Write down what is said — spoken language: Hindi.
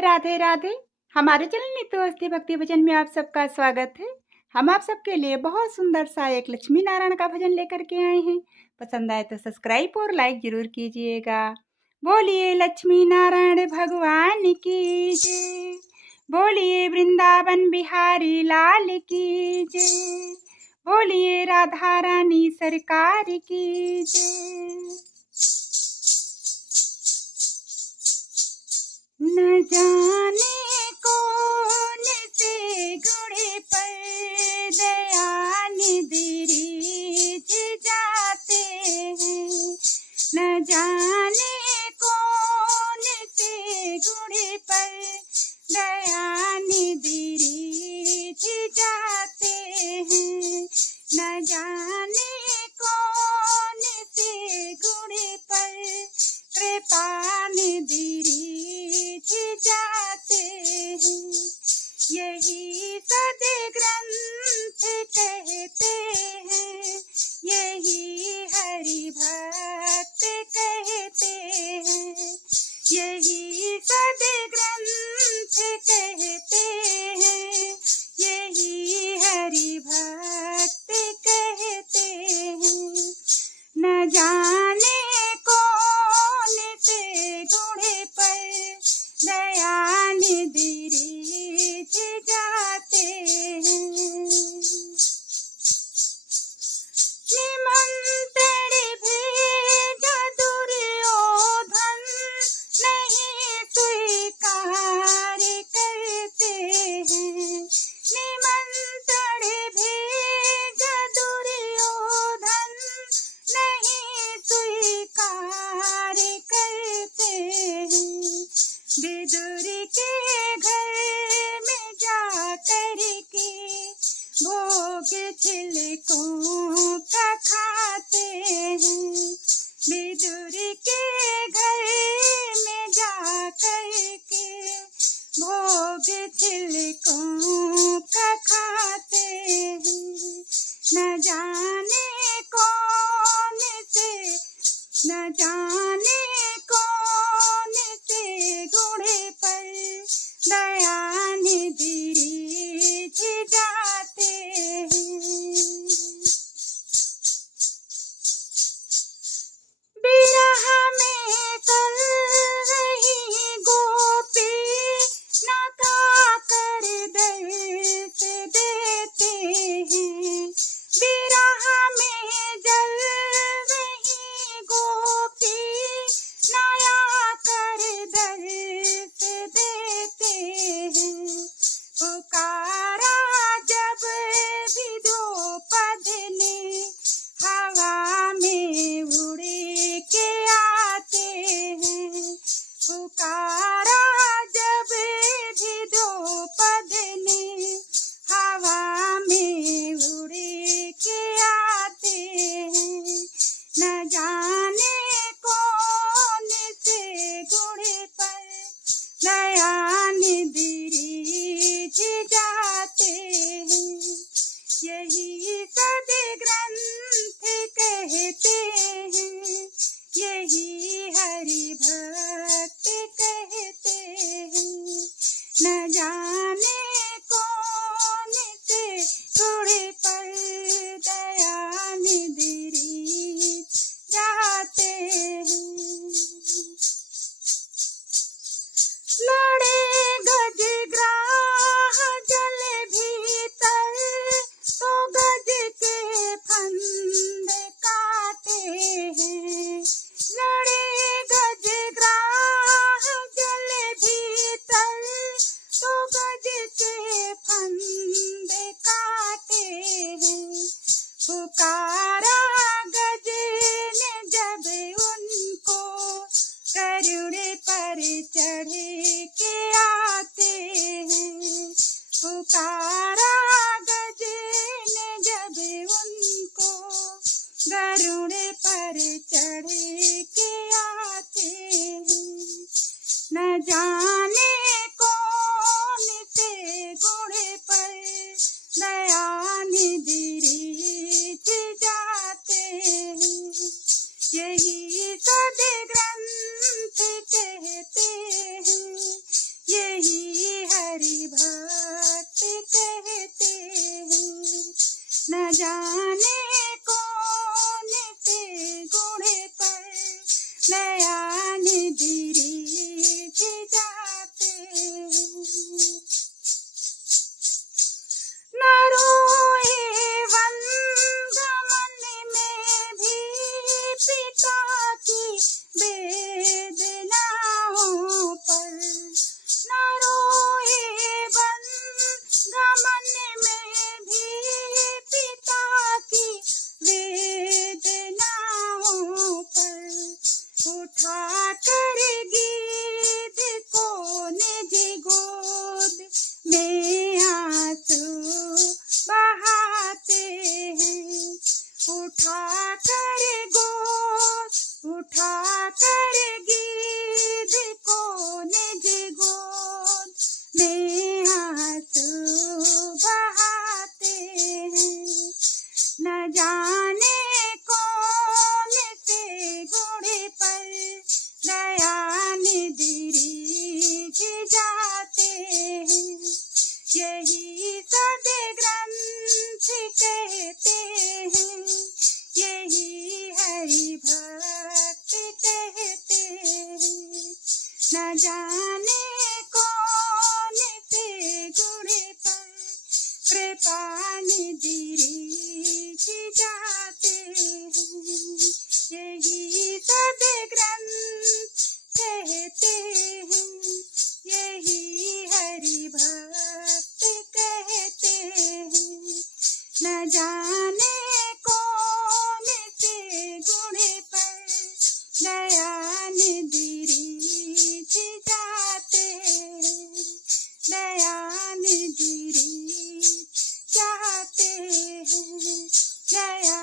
राधे राधे। हमारे चैनल नित्य भक्ति भजन में आप सबका स्वागत है। हम आप सबके लिए बहुत सुंदर सा एक लक्ष्मी नारायण का भजन लेकर के आए हैं। पसंद आए तो सब्सक्राइब और लाइक जरूर कीजिएगा। बोलिए लक्ष्मी नारायण भगवान की जय। बोलिए वृंदावन बिहारी लाल की जय। बोलिए राधा रानी सरकार की जय। न जाने कौन से गुण पर दया निधि रीझ जाते हैं। न जाने कौन से गुण पर दया निधि रीझ जाते हैं। न जाने कौन से गुण पर कृपा निधि रीझ जाते हैं। यही सद्ग्रंथ कहते हैं, यही हरि भक्त कहते हैं। यही सद्ग्रंथ कहते हैं, यही हरि भक्त कहते हैं। न जाने कौन से गुण पर दया निधि रीझ जाते हैं। निमंत्रण भेजा दुर्योधन नहीं स्वीकार करते हैं। निमंत्रण भेजा दुर्योधन नहीं स्वीकार करते हैं। विदुर के घर में जा कर के भोग छिलकों का खाते हैं। विदुर के घर में जा कर के भोग छिलकों का खाते हैं। न जाने कौन से, न जाने कौन से गुण पर दया निधि रीझ जाते हैं। बिरह में कल रही गोपी नका कर दर्द देते हैं। बिरह में जल रही गोपी नया कर दर्द देते हैं। पुकारा जब विद्रोपद ने हवा में उड़ के आते हैं। पुकारा जब विद्रोपद ने हवा में उड़ के आते हैं। न जाने कौन से गुण पर दया निधि रीझ जाते हैं। यही सद्ग्रंथ कहते हैं, यही हरि भक्त कहते हैं। न जाने कौन से गुण पर दया निधि रीझ जाते हैं। लड़े जया